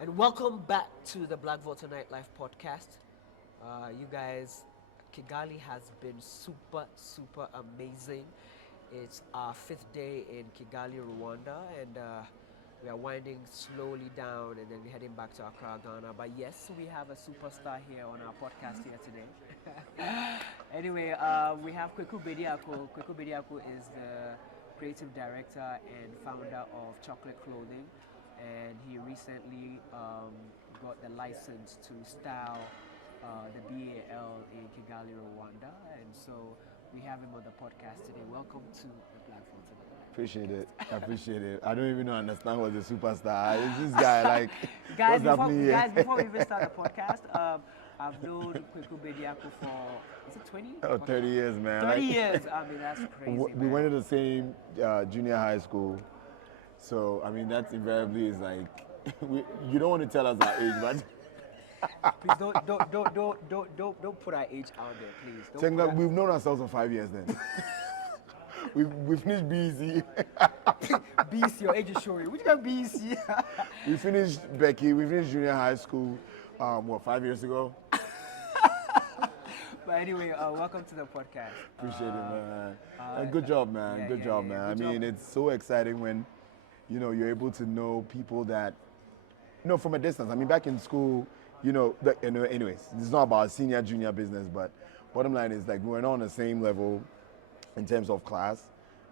And welcome back to the BlacVolta Nightlife podcast. You guys, Kigali has been super amazing. It's our fifth day in Kigali, Rwanda, and we are winding slowly down and then we're heading back to Accra, Ghana. But yes, we have a superstar here on our podcast here today. Anyway, we have Kwaku Bediako. Kwaku Bediako is the creative director and founder of Chocolate Clothing, and he recently got the license to style the BAL in Kigali, Rwanda, and so we have him on the podcast today. Welcome to the platform today. Appreciate it. I appreciate it. I don't even understand what's a superstar. Is this guy like Guys, what's happening here? before we even start the podcast, I've known Kwaku Bediako for, is it 20? Oh, 30 years, man. 30 years. I mean, that's crazy. We man. went to the same junior high school. So, I mean, that invariably is like, you don't want to tell us our age, but Please don't put our age out there, please. Don't saying put that we've known ourselves for 5 years then. we finished BEC. BC, your age is showing. Which kind of BC? We finished Becky. We finished junior high school, 5 years ago? But anyway, welcome to the podcast. Appreciate it, man. And good job, man. yeah, good yeah, job, yeah. man. Good I mean, job. it's so exciting when, you're able to know people that, from a distance. I mean, back in school, anyways, it's not about senior, junior business, but bottom line is like we were not on the same level in terms of class.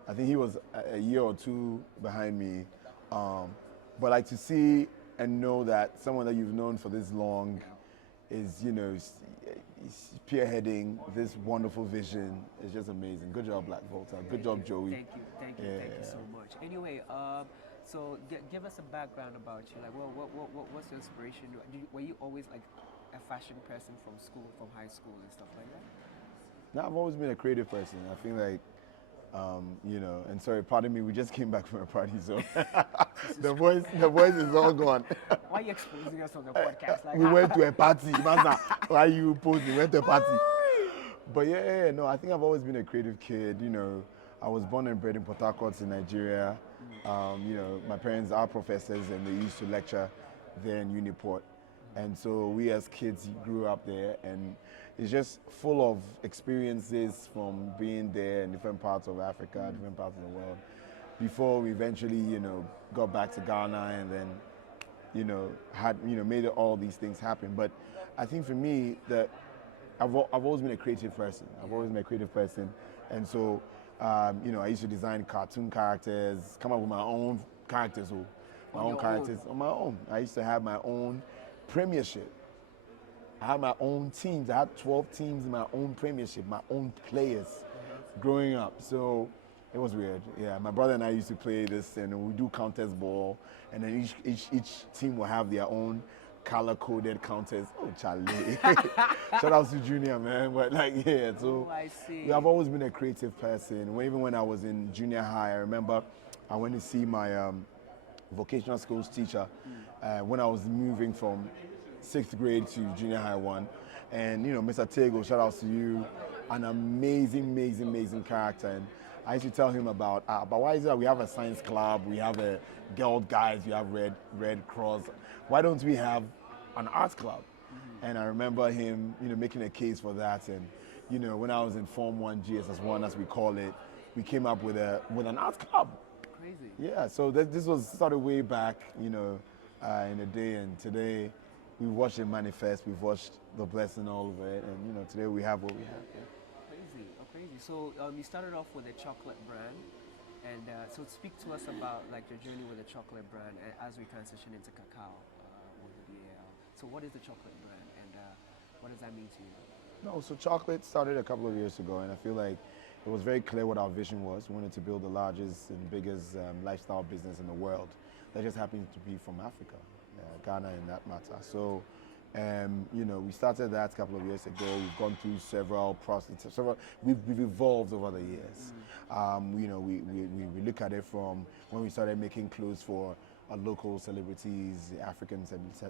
I think he was a year or two behind me. But like to see and know that someone that you've known for this long is, spearheading this wonderful vision is just amazing. Good job, BlacVolta. Good job, Joey. Thank you so much. Anyway, so give us a background about you. Like, what's your inspiration? Were you always like a fashion person from school, from high school and stuff like that? No, I've always been a creative person. I feel like, and sorry, pardon me, we just came back from a party, so the voice is all gone. Why are you exposing us on the podcast? Like, We went to a party. Master, why you posting? We went to a party. But no, I think I've always been a creative kid. I was born and bred in Port Harcourt in Nigeria. My parents are professors and they used to lecture there in Uniport. And so we as kids grew up there, and it's just full of experiences from being there in different parts of Africa, different parts of the world, before we eventually, got back to Ghana and then, had, made all these things happen. But I think for me, that I've always been a creative person. And so, I used to design cartoon characters, come up with my own characters, on my own. I used to have my own premiership. I had my own teams. I had 12 teams in my own premiership, my own players growing up. So it was weird. Yeah, my brother and I used to play this, and we do contest ball, and then each team will have their own color-coded counters. Oh, Charlie. Shout out to Junior, man. But so I see. I've always been a creative person. Even when I was in junior high, I remember I went to see my vocational skills teacher when I was moving from 6th grade to junior high 1. And, Mr. Tego, shout out to you, an amazing character. And I used to tell him about why is it that we have a science club, we have a Girl Guides, we have Red Cross. Why don't we have an arts club? And I remember him, making a case for that. And, when I was in Form 1, GSS1, as we call it, we came up with an arts club. Crazy. Yeah, so this was started way back, in the day, and today we've watched it manifest, we've watched the blessing all of it, and today we have what we have. Yeah. Crazy. So you started off with a chocolate brand, and so speak to us about like your journey with the chocolate brand as we transition into cacao with the BAL. So what is the chocolate brand, and what does that mean to you? No, so chocolate started a couple of years ago, and I feel like it was very clear what our vision was. We wanted to build the largest and biggest lifestyle business in the world that just happens to be from Africa, Ghana in that matter. So, we started that a couple of years ago. We've gone through several processes. We've evolved over the years. We look at it from when we started making clothes for local celebrities, African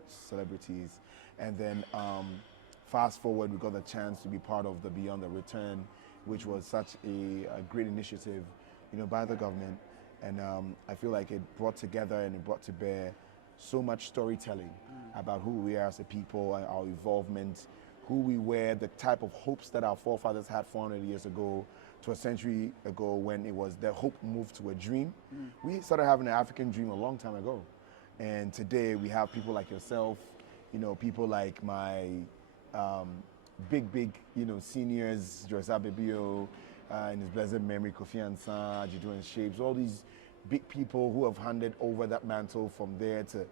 celebrities, and then fast forward, we got the chance to be part of the Beyond the Return, which was such a great initiative, by the government. And I feel like it brought together and it brought to bear so much storytelling about who we are as a people, and our involvement, who we were, the type of hopes that our forefathers had 400 years ago to a century ago, when it was the hope moved to a dream. We started having an African dream a long time ago. And today we have people like yourself, people like my big, seniors, Joyce Abebio, in his blessed memory, Kofi Ansan, Jidu and Shapes, all these big people who have handed over that mantle from there to,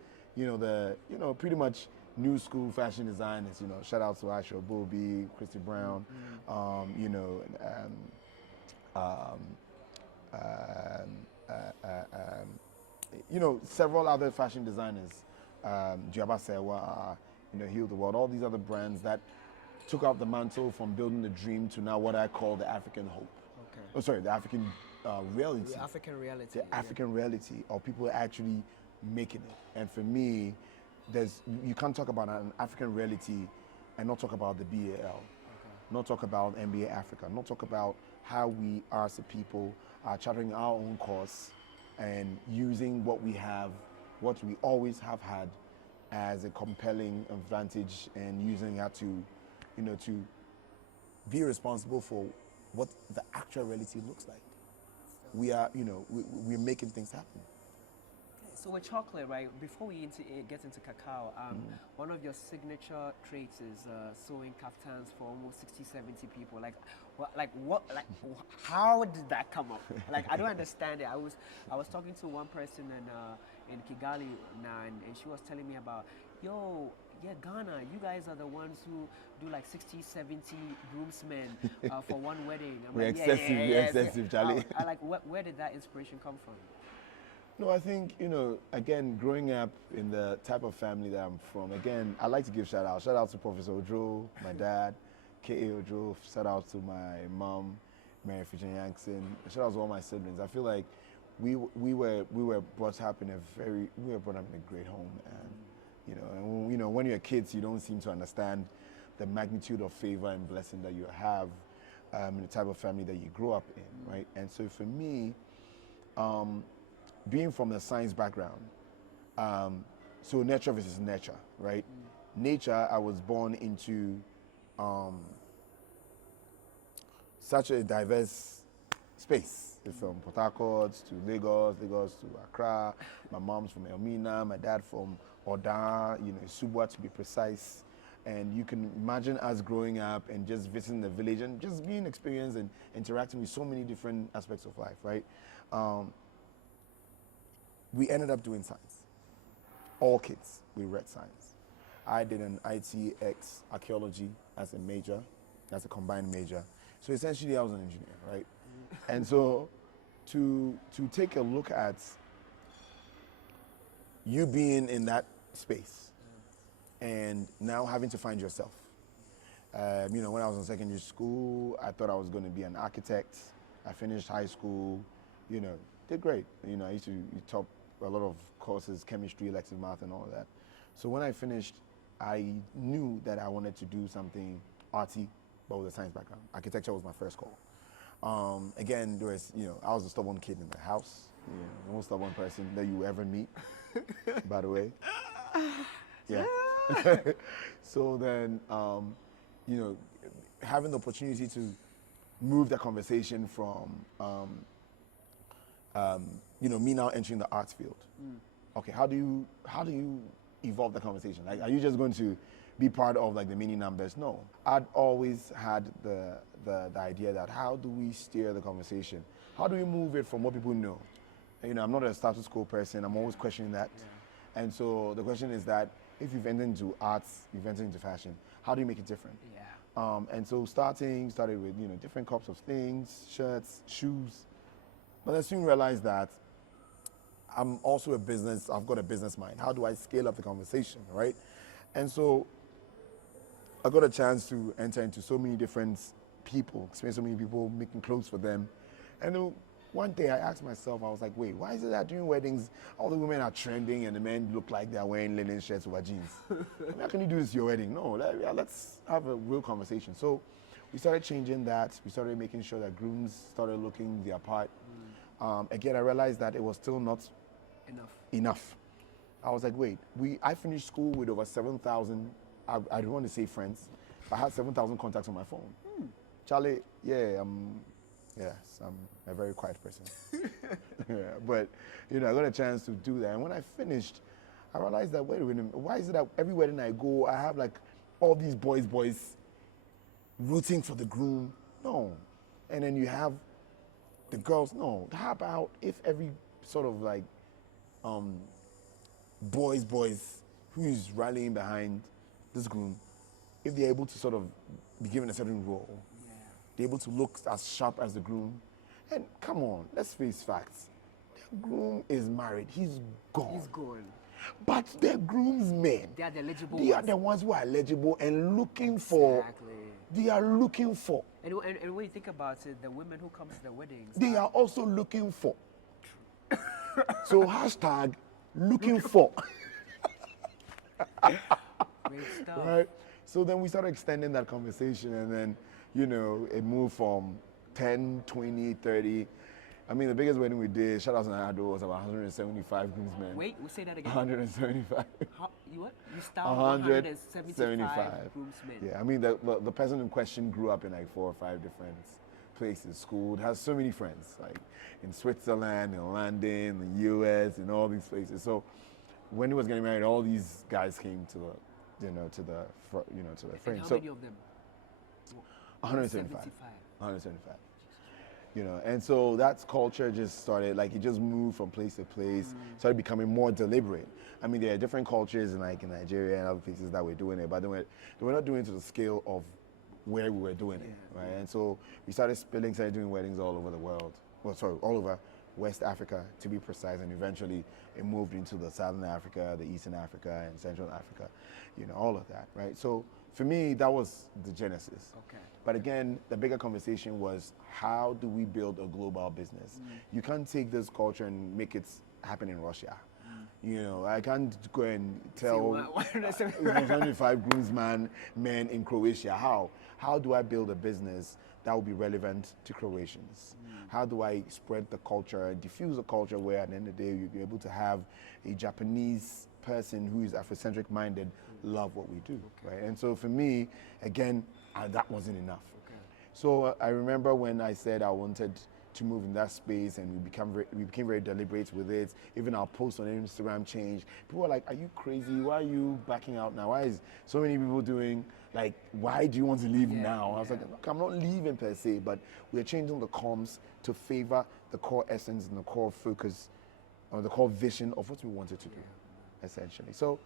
pretty much new school fashion designers. Shout out to Asha Bobby, Christy Brown, several other fashion designers, Giaba Sewa, Heal the World, all these other brands that took up the mantle from building the dream to now what I call the African hope. Okay. Oh, sorry, the African reality. The African reality. The African reality, or people actually making it. And for me, you can't talk about an African reality and not talk about the BAL, not talk about NBA Africa, not talk about how we are as a people are charting our own course and using what we have, what we always have had, as a compelling advantage, and using that to be responsible for what the actual reality looks like. We are, we're making things happen. So with chocolate, right, before we get into cacao, one of your signature traits is sewing kaftans for almost 60, 70 people. How did that come up? I don't understand it. I was talking to one person in Kigali now, and she was telling me about, Ghana, you guys are the ones who do 60, 70 groomsmen for one wedding. We're excessive, Charlie. Where did that inspiration come from? No, I think, again, growing up in the type of family that I'm from, again, I like to give shout out. Shout out to Professor Ojo, my dad, K.A. Ojo. Shout out to my mom, Mary Fisher Yankson. Shout out to all my siblings. I feel like we were brought up in a great home, and when you're kids, you don't seem to understand the magnitude of favor and blessing that you have in the type of family that you grow up in, right? And so for me, being from a science background, so nurture versus nurture, right? Nature, I was born into such a diverse space, from Port Harcourt to Lagos to Accra. My mom's from Elmina, my dad from Oda, Subwa to be precise. And you can imagine us growing up and just visiting the village and just being experienced and interacting with so many different aspects of life, right? We ended up doing science. All kids, we read science. I did an ITX archaeology as a major, as a combined major. So essentially I was an engineer, right? And so to take a look at you being in that space and now having to find yourself. When I was in secondary school, I thought I was going to be an architect. I finished high school, did great. I used to top a lot of courses, chemistry, elective math, and all of that. So when I finished, I knew that I wanted to do something arty, but with a science background. Architecture was my first call. Again, there was, I was a stubborn kid in the house, the most stubborn person that you ever meet, by the way. Yeah. So then, having the opportunity to move the conversation from, me now entering the arts field. Okay, how do you evolve the conversation? Are you just going to be part of the mini numbers? No. I'd always had the idea that how do we steer the conversation? How do we move it from what people know? I'm not a status quo person. I'm always questioning that. Yeah. And so the question is that if you've entered into arts, you've entered into fashion, how do you make it different? Yeah. And so started with different cups of things, shirts, shoes. But I soon realized that I'm also I've got a business mind. How do I scale up the conversation, right? And so I got a chance to enter into so many different people, experience so many people, making clothes for them. And then one day I asked myself, I was like, wait, why is it that during weddings, all the women are trending and the men look like they're wearing linen shirts over jeans? How can you do this at your wedding? No, let's have a real conversation. So we started changing that. We started making sure that grooms started looking their part. Again, I realized that it was still not enough. I was like, wait, I finished school with over 7,000, I don't want to say friends, I had 7,000 contacts on my phone. Charlie, yes, I'm a very quiet person. Yeah, but, I got a chance to do that. And when I finished, I realized that, wait a minute, why is it that every wedding I go, I have like all these boys rooting for the groom? No. And then you have the girls, no. How about if every sort of like boys who is rallying behind this groom, if they're able to sort of be given a certain role, they're able to look as sharp as the groom. And come on, let's face facts. The groom is married. He's gone. He's gone. But the groomsmen, They are the eligible they are ones. the ones who are eligible and looking for. Exactly. They are looking for. And when you think about it, the women who come to the weddings, They are also looking for. So hashtag looking for. great stuff. Right? So then we started extending that conversation, and then, it moved from 10, 20, 30. I mean, the biggest wedding we did, shout out to Nado, was about 175 groomsmen. Wait, we'll say that again. 175. You what? You styled 175 groomsmen. Yeah, I mean, the person in question grew up in like 4 or 5 different places, schooled, has so many friends, like in Switzerland, in London, the US, in all these places. So when he was getting married, all these guys came to the, to the frame. And how So many of them? 175. 175. And so that culture just started, like, it just moved from place to place, started becoming more deliberate. I mean, there are different cultures in Nigeria and other places that we're doing it, but they were not doing it to the scale of where we were doing it, right? And so we started doing weddings all over the world. Well, sorry, all over West Africa, to be precise, and eventually it moved into the Southern Africa, the Eastern Africa, and Central Africa, all of that, right? So for me, that was the genesis. Okay. But again, the bigger conversation was, how do we build a global business? You can't take this culture and make it happen in Russia. I can't go and tell 175 groomsmen men in Croatia. How do I build a business that will be relevant to Croatians? How do I spread the culture, diffuse the culture where at the end of the day you'll be able to have a Japanese person who is Afrocentric minded love what we do, right? And so for me, again, that wasn't enough. So I remember when I said I wanted to move in that space, and we became very deliberate with it. Even our posts on Instagram changed. People were like, "Are you crazy? Why are you backing out now? Why is so many people doing, like, why do you want to leave now?" I was like, "Look, I'm not leaving per se, but we're changing the comms to favor the core essence and the core focus, or the core vision of what we wanted to do, essentially." So,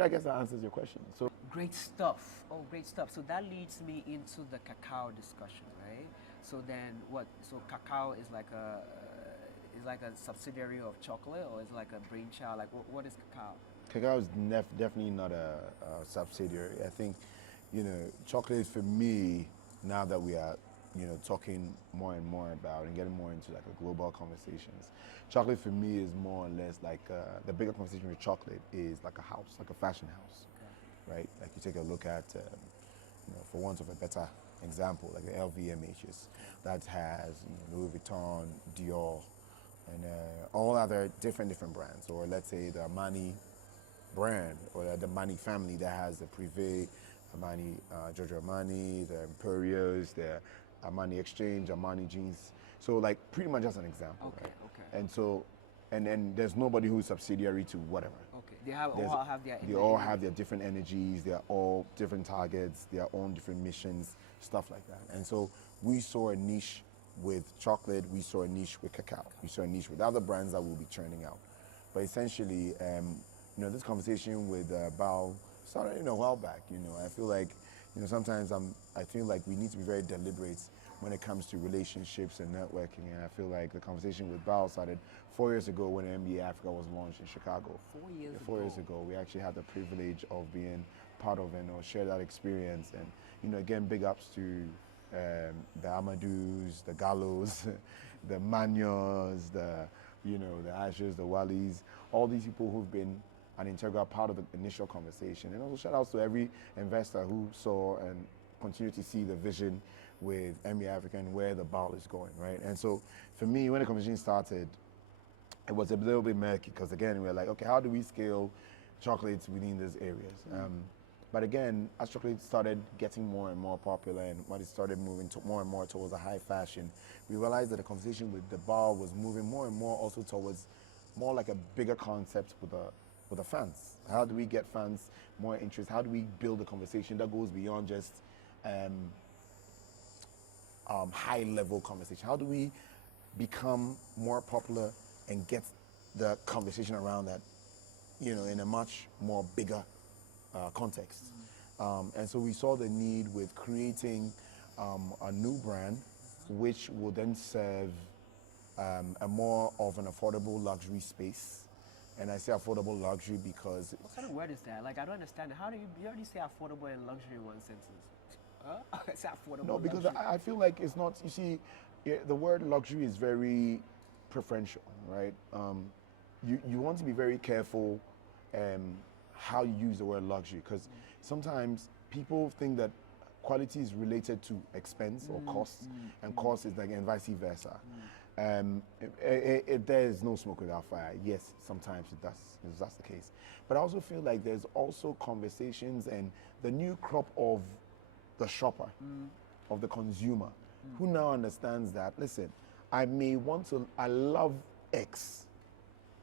I guess that answers your question. So Great stuff. Oh, great stuff. So that leads me into the cacao discussion, right? So then what? So cacao is like a subsidiary of chocolate, or is it like a brainchild? Like what is cacao? Cacao is definitely not a subsidiary. I think, chocolate for me, now that we are, talking more and more about and getting more into like a global conversations, chocolate for me is more or less like the bigger conversation with chocolate is like a house, like a fashion house, right? Like you take a look at, for want of a better example, like the LVMHs that has Louis Vuitton, Dior, and all other different brands, or let's say the Armani brand, or the Armani family that has the Privé, Armani, Giorgio Armani, the Imperios, the Armani Exchange, Armani Jeans. So like pretty much as an example, right? Okay. And so, and then there's nobody who's subsidiary to whatever. Okay. They all have their. They all have their different energies. They're all different targets. Their own different missions, stuff like that. And so we saw a niche with chocolate. We saw a niche with cacao. We saw a niche with other brands that we'll be churning out. But essentially, this conversation with Bao started a while back. I feel like, sometimes I feel like we need to be very deliberate when it comes to relationships and networking. And I feel like the conversation with Bao started 4 years ago when MBA Africa was launched in Chicago. 4 years ago. 4 years ago, we actually had the privilege of being part of and share that experience. And again, big ups to the Amadous, the Gallos, the Manyos, the Ashers, the Wallis, all these people who've been an integral part of the initial conversation. And also shout outs to every investor who saw and continue to see the vision with MBA Africa and where the ball is going, right? And so for me, when the conversation started, it was a little bit murky because again we were like, okay, how do we scale chocolates within these areas? But again, as chocolate started getting more and more popular and when it started moving to more and more towards a high fashion, we realized that the conversation with the bar was moving more and more also towards more like a bigger concept with the fans. How do we get fans more interest? How do we build a conversation that goes beyond just high level conversation? How do we become more popular and get the conversation around that, you know, in a much more bigger context? And so we saw the need with creating a new brand which will then serve a more of an affordable luxury space. And I say affordable luxury because... What kind of word is that? Like, I don't understand. How do you already say affordable and luxury in one sentence? Huh? It's affordable. No, because luxury. I feel like it's not, you see, the word luxury is very preferential, right? You want to be very careful how you use the word luxury because sometimes people think that quality is related to expense or cost, and cost is like and vice versa. There is no smoke without fire. Yes, sometimes that's the case. But I also feel like there's also conversations and the new crop of the shopper, of the consumer, who now understands that, listen, I love X.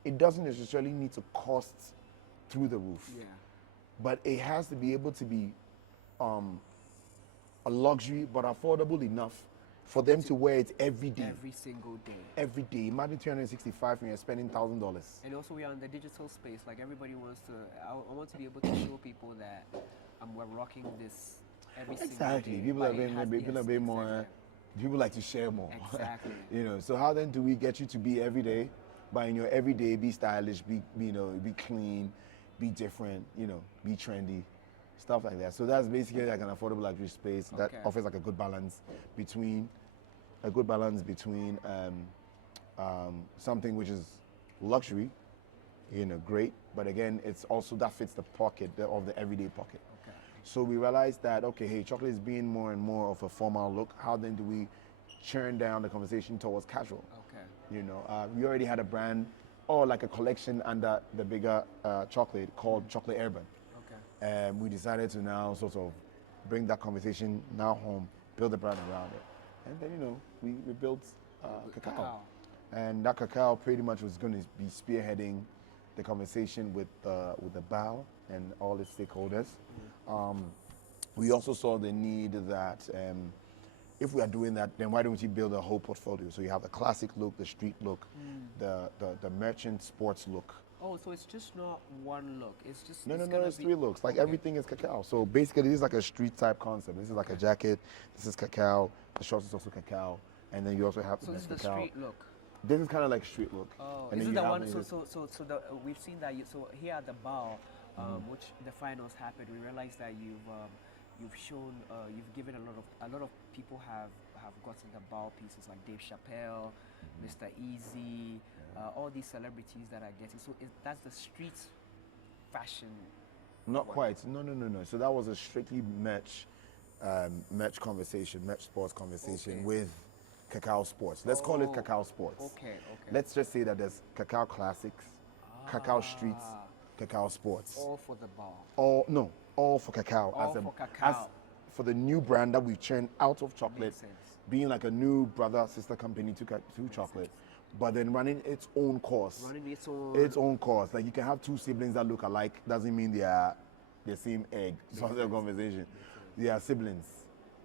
It doesn't necessarily need to cost through the roof. Yeah. But it has to be able to be a luxury, but affordable enough for them to wear it every day. Every single day. Every day. Imagine 365 when you're spending $1,000. And also we are in the digital space. Like everybody wants to, I want to be able to show people that we're rocking this every single day. Exactly. People are being more, people like to share more. Exactly. You know, so how then do we get you to be every day? But in your everyday, be stylish, be clean, be different, you know, be trendy, stuff like that. So that's basically like an affordable luxury space that offers like a good balance between something which is luxury, you know, great, but again, it's also that fits the pocket of the everyday pocket. Okay. So we realized that, okay, hey, chocolate is being more and more of a formal look. How then do we churn down the conversation towards casual? Okay. You know, we already had a brand or like a collection under the bigger chocolate called Chocolate Urban. Okay. We decided to now sort of bring that conversation now home, build a brand around it. And then, you know, we built Cacao. And that Cacao pretty much was going to be spearheading the conversation with the BAO and all its stakeholders. We also saw the need that if we are doing that, then why don't we build a whole portfolio? So you have the classic look, the street look, the merchant sports look. Oh, so it's just not one look. It's just No, it's three looks. Like everything is Cacao. So basically, this is like a street type concept. This is like a jacket. This is Cacao. The shorts is also Cacao, and then you also have So this is the Cacao. street look. This is kind of like street look. Oh, and is then it you the have one? this- So we've seen that. So here at the BAO, which the finals happened, we realized that you've shown, you've given a lot of people have gotten the BAO pieces like Dave Chappelle, Mr. Easy, all these celebrities that are getting. So that's the street fashion. Not quite. No. So that was a strictly merch conversation, merch sports conversation with Cacao Sports. Let's call it Cacao Sports. Okay. Let's just say that there's Cacao Classics, Cacao Streets, Cacao Sports. All for the BAO. All for Cacao. All for Cacao. As for the new brand that we've churned out of chocolate, Makes sense. being like a new brother sister company to chocolate, but then running its own course. Its own course. Like you can have two siblings that look alike, doesn't mean they are the same egg. It's not a conversation. They are siblings.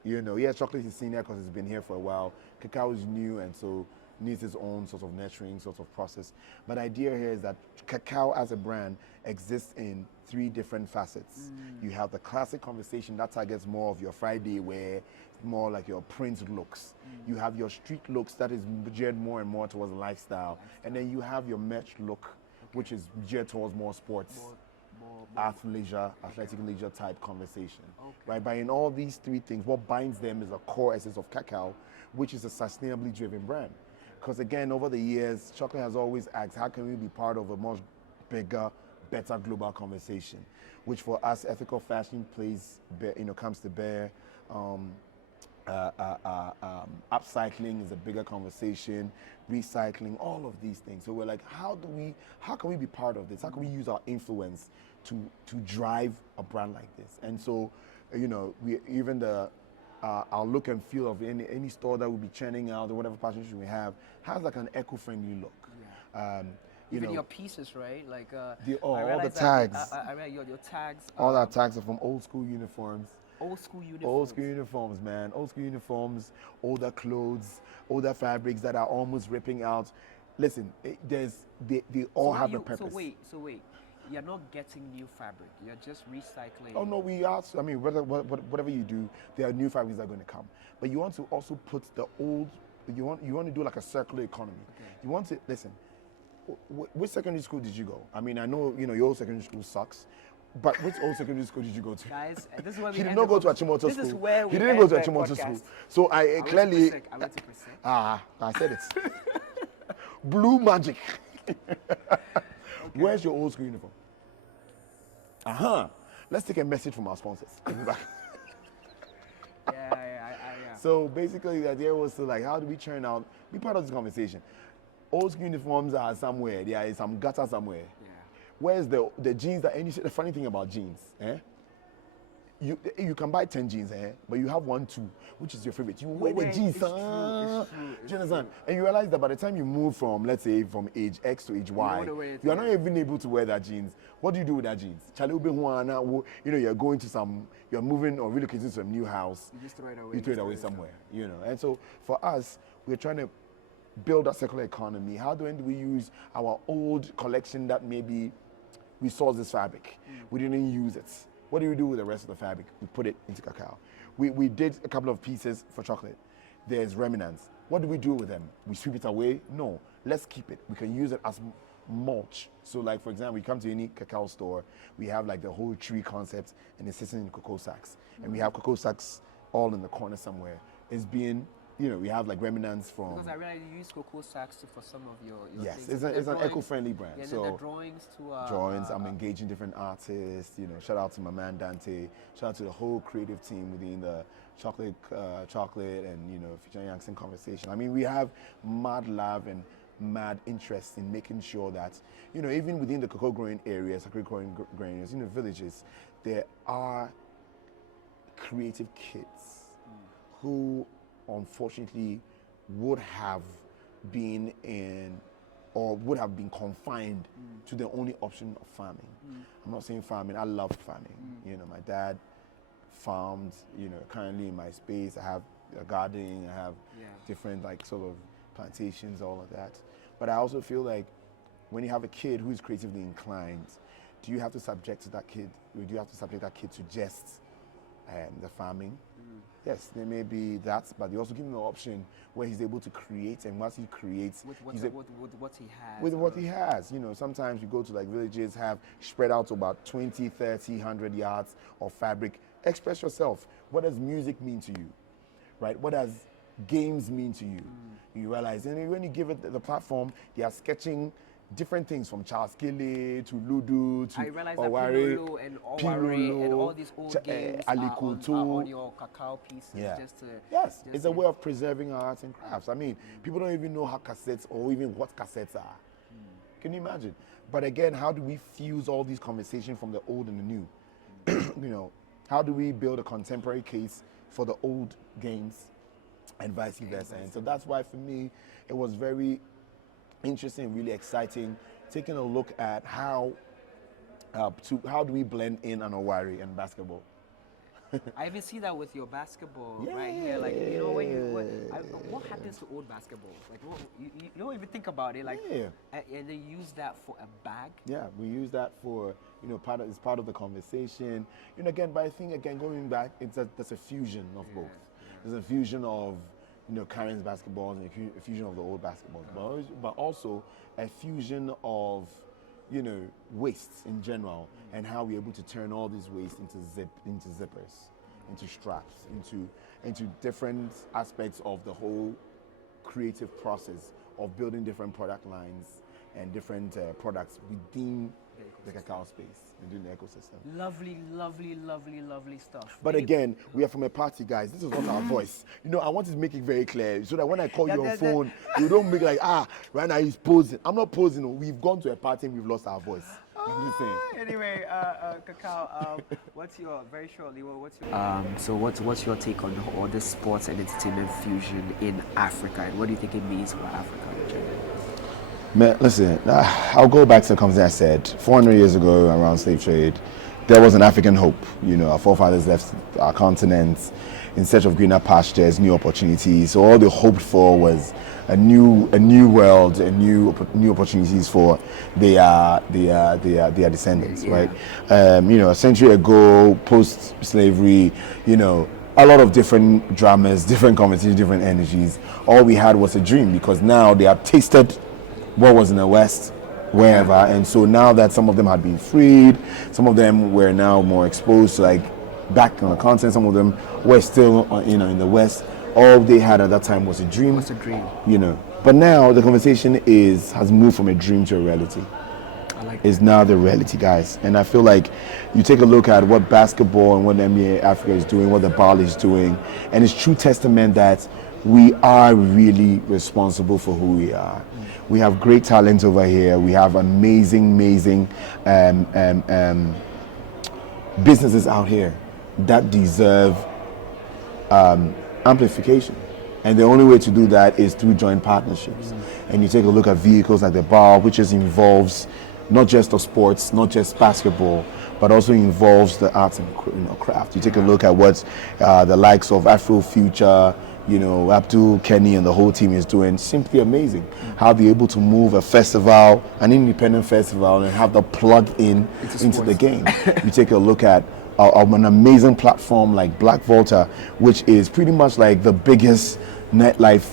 You know, yeah, chocolate is senior because it's been here for a while. Cacao is new and so needs its own sort of nurturing sort of process. But the idea here is that Cacao as a brand exists in three different facets. You have the classic conversation that targets more of your Friday wear, more like your print looks. You have your street looks that is geared more and more towards lifestyle. And then you have your merch look, which is geared towards more sports, athletic leisure type conversation. Right? But in all these three things, what binds them is a core essence of Cacao, which is a sustainably driven brand. Because again, over the years, chocolate has always asked, how can we be part of a much bigger, better global conversation? Which for us, ethical fashion comes to bear. upcycling is a bigger conversation, recycling, all of these things. So we're like, how can we be part of this? How can we use our influence to drive a brand like this? And so, we even our look and feel of any store that we'll be churning out or whatever partnership we have has like an eco-friendly look. Yeah. Even your pieces, right? Like all the tags. I read your tags. All our tags are from old school uniforms. Old school uniforms. Old school uniforms, man. Old school uniforms, older clothes, older fabrics that are almost ripping out. Listen, they all have a purpose. So wait. You're not getting new fabric. You're just recycling. Oh no, we are. I mean, whatever you do, there are new fabrics that are going to come. But you want to also put the old. You want to do like a circular economy. Okay. You want to listen. Which secondary school did you go? I mean, I know your old secondary school sucks. But which old secondary school did you go to? Guys, this is where he did not go to Achimota school. This is where he didn't go to Achimota school. So I clearly. I went to Presec. I said it. Blue magic. Okay. Where's your old school uniform? Let's take a message from our sponsors. Yeah. So basically, the idea was to like, how do we churn out? Be part of this conversation. Old school uniforms are somewhere. There is some gutter somewhere. Yeah. Where's the jeans that? And you see the funny thing about jeans, you can buy 10 jeans, but you have 1, 2, which is your favorite. You wear the jeans, it's true. Do you understand? And you realize that by the time you move from, let's say, from age X to age Y, you are not even able to wear that jeans. What do you do with that jeans? You're going to you're moving or relocating to some new house. You just throw it away. You throw it away somewhere, And so for us, we're trying to build a circular economy. How do we use our old collection that maybe we sourced this fabric, we didn't use it. What do we do with the rest of the fabric? We put it into cacao. We did a couple of pieces for chocolate. There's remnants. What do we do with them? We sweep it away? No, let's keep it. We can use it as mulch. So like, for example, you come to any cacao store, we have like the whole tree concept and it's sitting in cocoa sacks. And we have cocoa sacks all in the corner somewhere. It's being, we have like remnants from... Because I realize you use cocoa sacks for some of your yes, things. It's an eco-friendly brand. Yeah, so the drawings to... drawings, I'm engaging different artists, shout out to my man Dante, shout out to the whole creative team within the chocolate and, featuring Youngson conversation. I mean, we have mad love and mad interest in making sure that, even within the cocoa growing areas, growing areas, in the villages, there are creative kids who unfortunately would have been confined to the only option of farming. I'm not saying farming, I love farming. My dad farmed, currently in my space, I have a garden, I have different sort of plantations, all of that. But I also feel like when you have a kid who is creatively inclined, do you have to subject that kid to just the farming? Yes, there may be that, but you also give him an option where he's able to create, and once he creates... With what he has. With what he has. Sometimes you go to villages, have spread out to about 20, 30, 100 yards of fabric. Express yourself. What does music mean to you? Right? What does games mean to you? You realize, and when you give it the platform, they are sketching different things from Charles Kele to Ludo to I realize that Pilolo and Oware and all these old games are on your cacao pieces. Yeah. Yes, it's a way of preserving our arts and crafts. I mean, people don't even know how cassettes or even what cassettes are. Can you imagine? But again, how do we fuse all these conversations from the old and the new? How do we build a contemporary case for the old games and vice versa? And so that's why for me, it was very interesting, really exciting, taking a look at how do we blend in an Owari and basketball. I even see that with your basketball right here. What happens to old basketballs? You don't even think about it. And they use that for a bag. Yeah, we use that for it's part of the conversation. But I think going back, there's a fusion of both. There's a fusion of Karen's basketballs and a fusion of the old basketballs, but also a fusion of wastes in general, and how we're able to turn all these wastes into zippers, into straps, into different aspects of the whole creative process of building different product lines and different products within the cacao space and doing the ecosystem. Lovely, lovely, lovely, lovely stuff. But again, we are from a party, guys. This is not our voice. You know, I want to make it very clear so that when I call you on phone, you don't make like, right now he's posing. I'm not posing. We've gone to a party and we've lost our voice. I'm just saying. Anyway, Cacao, what's your so what's your take on all this sports and entertainment fusion in Africa, and what do you think it means for Africa in general? Man, listen, I'll go back to the conversation I said. 400 years ago, around slave trade, there was an African hope. You know, our forefathers left our continent in search of greener pastures, new opportunities. So all they hoped for was a new world, and new opportunities for their descendants, right? You know, a century ago, post-slavery, you know, a lot of different dramas, different conversations, different energies. All we had was a dream, because now they have tasted what was in the West, wherever, and so now that some of them had been freed, some of them were now more exposed to like back on the continent, some of them were still, you know, in the West. All they had at that time was a dream. What's a dream? You know, but now the conversation has moved from a dream to a reality. Is now the reality, guys. And I feel like you take a look at what basketball and what NBA Africa is doing, what the BAL is doing, and it's true testament that we are really responsible for who we are. We have great talent over here. We have amazing businesses out here that deserve amplification. And the only way to do that is through joint partnerships. And you take a look at vehicles like the BAL, which involves not just the sports, not just basketball, but also involves the arts and craft. You take a look at what the likes of Afrofuture, you know, Abdul, Kenny, and the whole team is doing. Simply amazing. How they're able to move a festival, an independent festival, and have that plug in into the game. You take a look at an amazing platform like BlacVolta, which is pretty much like the biggest nightlife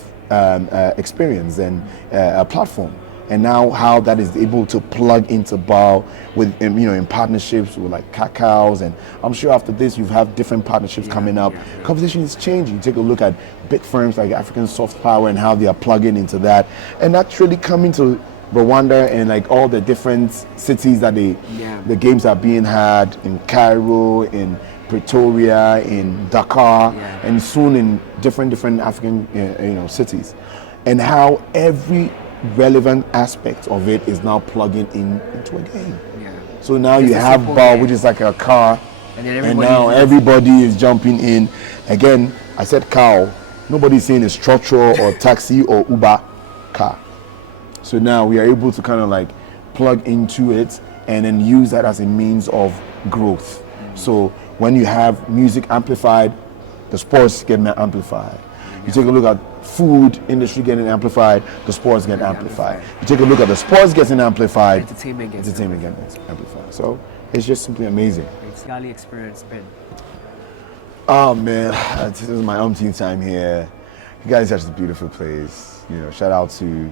experience and a platform. And now how that is able to plug into BAL with, you know, in partnerships with like Cacaos, and I'm sure after this you've had different partnerships coming up. Conversation is changing. You take a look at big firms like African Soft Power and how they are plugging into that, and actually coming to Rwanda and like all the different cities that the games are being had in Cairo, in Pretoria, in Dakar, and soon in different African you know, cities, and how every relevant aspect of it is now plugging into a game. So now you have BAL, which is like a car, and now everybody is jumping in. Again, I said cow. Nobody's saying it's trotro or taxi or Uber car. So now we are able to kind of like plug into it and then use that as a means of growth. So when you have music amplified, the sports get amplified. You take a look at food industry getting amplified, the sports get amplified. You take a look at the sports getting amplified, entertainment gets amplified. So it's just simply amazing. It's Kigali experience been. Oh man, this is my umpteenth time here. You guys, such a beautiful place. You know, shout out to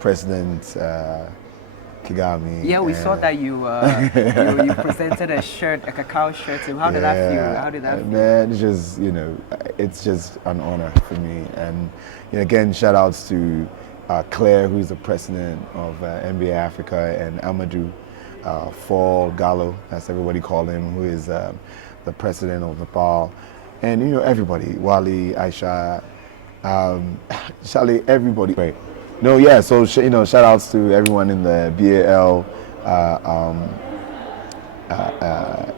President Kagame. Yeah, we saw that you presented a cacao shirt to him. How did that feel? How did that feel? Man, it's just, you know, it's just an honor for me. And you know, again, shout outs to Claire, who's the president of NBA Africa, and Amadou Fall Gallo, as everybody called him, who is the president of the BAL. And you know, everybody, Wally, Aisha, Shali, everybody. Right. No, yeah, so you know, shout outs to everyone in the BAL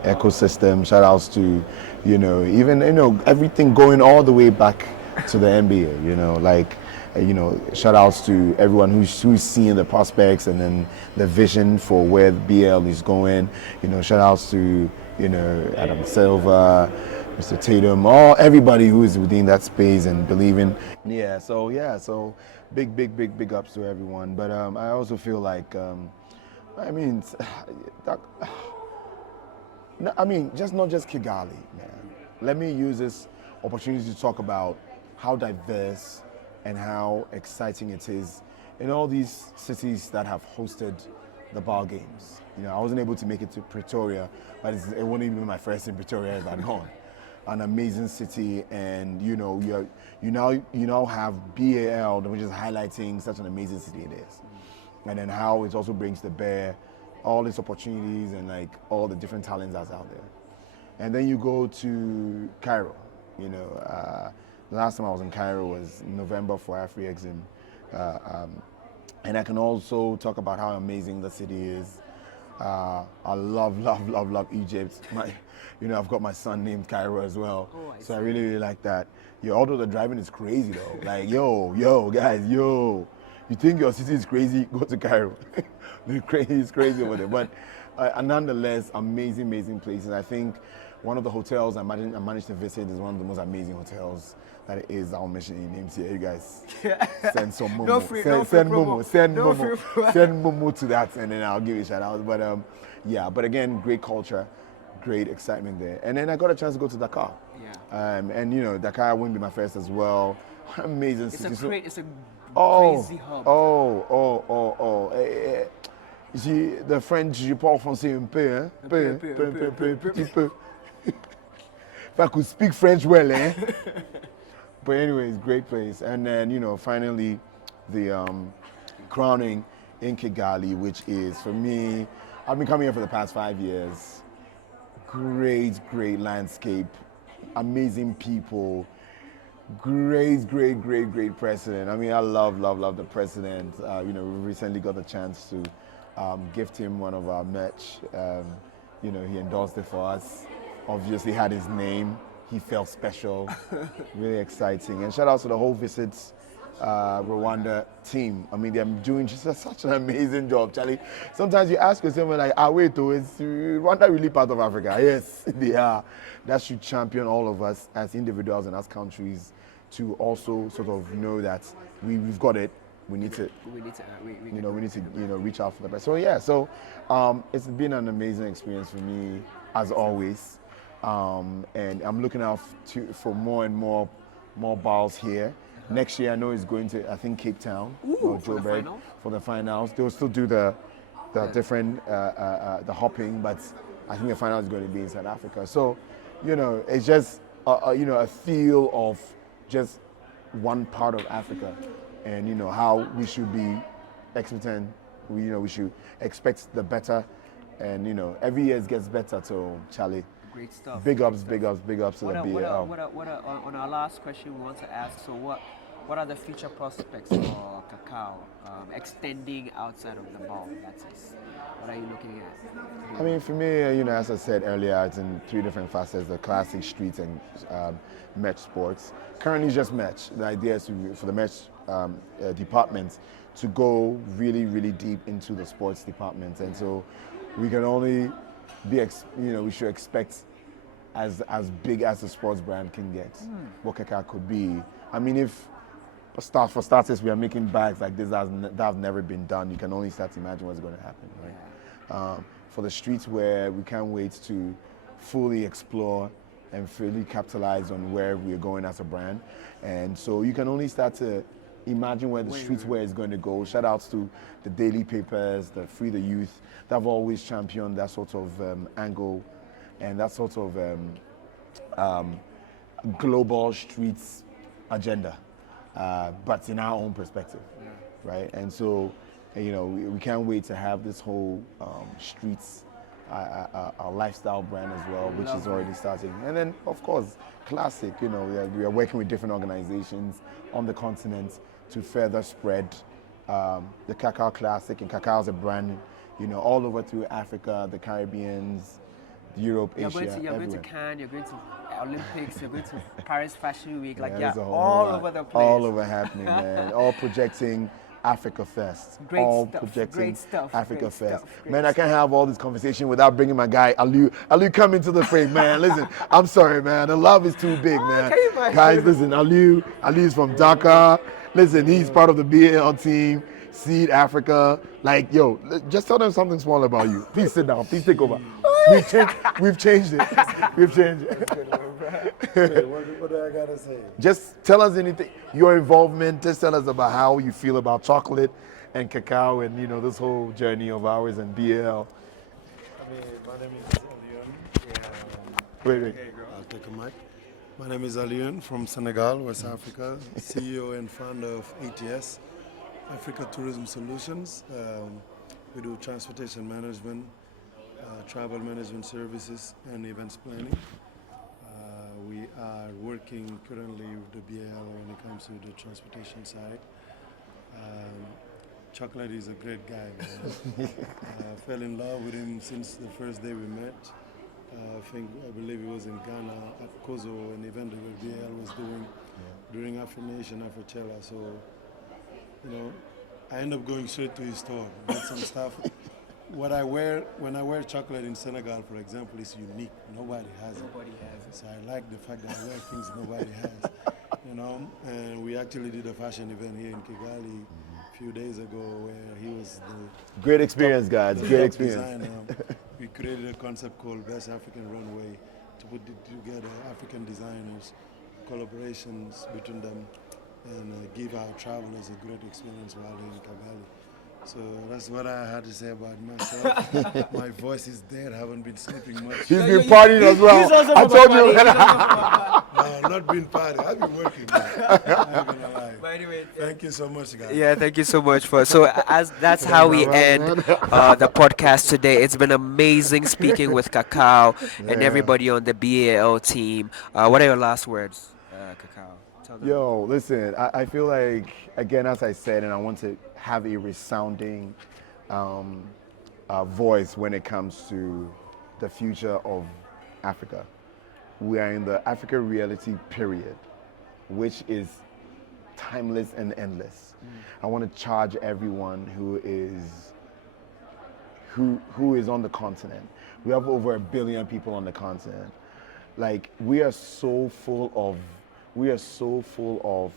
ecosystem. Shout outs to, you know, even, you know, everything going all the way back to the NBA, you know, like, you know, shout outs to everyone who's seeing the prospects and then the vision for where the BL is going. You know, shout outs to, you know, Adam Silva, Mr. Tatum, everybody who is within that space and believing. So big ups to everyone. But I also feel like, I mean, just not just Kigali, man. Let me use this opportunity to talk about how diverse and how exciting it is in all these cities that have hosted the BAL games. You know, I wasn't able to make it to Pretoria, but it won't even be my first in Pretoria as I've gone. An amazing city, and you know, you now have BAL, which is highlighting such an amazing city it is, and then how it also brings to bear all these opportunities and like all the different talents that's out there. And then you go to Cairo. You know, the last time I was in Cairo was November for AfriExim. And I can also talk about how amazing the city is. I love Egypt. I've got my son named Cairo as well. Oh, I really like that. Although the driving is crazy though. Like, guys, you think your city is crazy? Go to Cairo. It's crazy over there. But nonetheless, amazing places. I think one of the hotels I managed to visit is one of the most amazing hotels that is our mission names here. You guys send some Momo. Send Momo to that, and then I'll give you a shout out. But but again, great culture, great excitement there. And then I got a chance to go to Dakar. Yeah. And Dakar wouldn't be my first as well. Amazing city. It's a crazy hub. You see, the French, je parle français un peu, hein? Petit peu. If I could speak French well, eh? But anyways, great place. And then, finally, the crowning in Kigali, which is, for me, I've been coming here for the past 5 years. Great landscape, amazing people, great president. I mean, I love the president. We recently got the chance to gift him one of our merch. He endorsed it for us. Obviously had his name. He felt special. Really exciting. And shout out to the whole Visit Rwanda team. I mean, they're doing just such an amazing job, Charlie. Sometimes you ask yourself, like, wait, is Rwanda really part of Africa? Yes, they are. That should champion all of us as individuals and as countries to also sort of know that we've got it. We need to reach out for the best. So it's been an amazing experience for me as always, and I'm looking out for more and more balls here. Next year I know it's going to Cape Town or Joburg for the finals. They'll still do the different the hopping, but I think the final is going to be in South Africa. So it's just a feel of just one part of Africa. And how we should be expecting, we should expect the better, and every year it gets better. So Charlie, great stuff. Big ups to the BAL. On our last question, we want to ask. So what are the future prospects for Cacao, extending outside of the ball? That is, what are you looking at? I mean, for me, as I said earlier, it's in 3 different facets: the classic, streets, and match sports. Currently, just match. The idea is for the match department to go really deep into the sports department, and so we can only be we should expect as big as the sports brand can get what Cacao could be. I mean, for starters we are making bags like this that have never been done, you can only start to imagine what's going to happen, right? For the streets, where we can't wait to fully explore and fully capitalize on where we're going as a brand, and so you can only start to imagine where the streetswear is going to go. Shout outs to the daily papers, the Free the Youth, that have always championed that sort of angle and that sort of global streets agenda, but in our own perspective, right? And so, we can't wait to have this whole streets our lifestyle brand as well, which is already starting. And then, of course, classic, we are working with different organizations on the continent to further spread the Cacao Classic, and Cacao as a brand, all over through Africa, the Caribbean, Europe, Asia, you're going to Cannes, you're going to Olympics, you're going to Paris Fashion Week, all over the place. All over happening, man. All projecting Africa Fest. Great stuff. Africa Fest. Man, I can't have all this conversation without bringing my guy, Aliu. Aliu, come into the frame, man. Listen, I'm sorry, man. The love is too big, man. Guys, listen, Aliu is from Dakar. Listen, he's part of the BAL team, Seed Africa. Like, just tell them something small about you. Please sit down. Please take over. We've changed it. What do I gotta say? Just tell us anything, your involvement. Just tell us about how you feel about chocolate and cacao, and this whole journey of ours and BL. I mean, my name is Alioune. Wait. I'll take a mic. My name is Alioune from Senegal, West Africa, CEO and founder of ATS Africa Tourism Solutions. We do transportation management, travel management services, and events planning. We are working currently with the BAL when it comes to the transportation side. Chocolate is a great guy. Fell in love with him since the first day we met. I believe it was in Ghana at Kozo, an event that BAL was doing during Affirmation Afrochella. So, I end up going straight to his store, get some stuff. What I wear when I wear chocolate in Senegal, for example, is unique. Nobody has it. Nobody has it. So I like the fact that I wear things nobody has. And we actually did a fashion event here in Kigali a few days ago where he was the Great experience, guys. the Great top experience. designer. We created a concept called Best African Runway to put together African designers, collaborations between them, and give our travelers a great experience while in Kigali. So that's what I had to say about myself. My voice is dead. I haven't been sleeping much. He's been partying as well. He's also I told you. No, not been partying. I've been working. Man. I'm not gonna lie. But anyway, Thank you so much, guys. yeah, thank you so much for. So as that's how we end the podcast today. It's been amazing speaking with Cacao and everybody on the BAL team. What are your last words, Cacao? Tell them. Yo, listen, I feel like, again, as I said, and I want to have a resounding voice when it comes to the future of Africa. We are in the Africa reality period, which is timeless and endless. I want to charge everyone who is on the continent. We have over 1 billion people on the continent. Like, we are so full of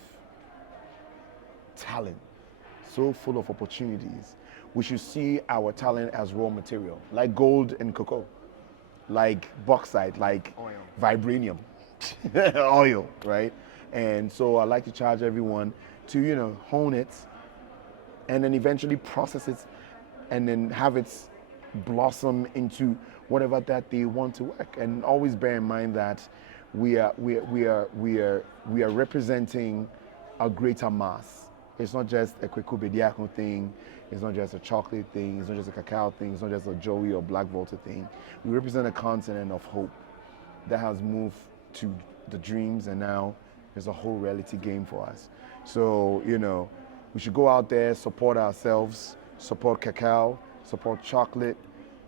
talent, so full of opportunities. We should see our talent as raw material, like gold and cocoa, like bauxite, like Oil. vibranium, oil, right? And so I like to charge everyone to, hone it and then eventually process it and then have it blossom into whatever that they want to work. And always bear in mind that we are representing a greater mass. It's not just a Kwaku Bediako thing. It's not just a chocolate thing. It's not just a cacao thing. It's not just a Joey or BlacVolta thing. We represent a continent of hope that has moved to the dreams, and now there's a whole reality game for us. So, we should go out there, support ourselves, support cacao, support chocolate,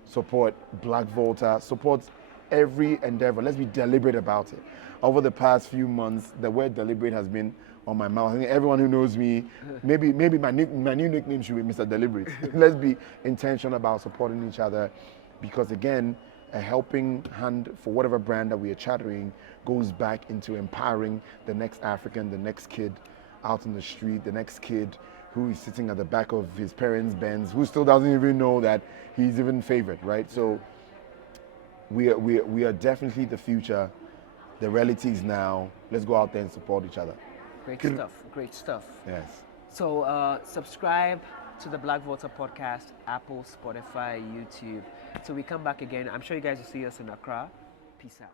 support BlacVolta, support every endeavor. Let's be deliberate about it. Over the past few months, the word deliberate has been on my mouth. I think everyone who knows me, maybe my new nickname should be Mr. Deliberate. Let's be intentional about supporting each other, because again, a helping hand for whatever brand that we are chattering goes back into empowering the next African, the next kid out in the street, the next kid who is sitting at the back of his parents' Benz, who still doesn't even know that he's even favored, right? So we are definitely the future. The reality is now. Let's go out there and support each other. Great stuff. Great stuff. Yes. So subscribe to the BlacVolta podcast, Apple, Spotify, YouTube. So we come back again. I'm sure you guys will see us in Accra. Peace out.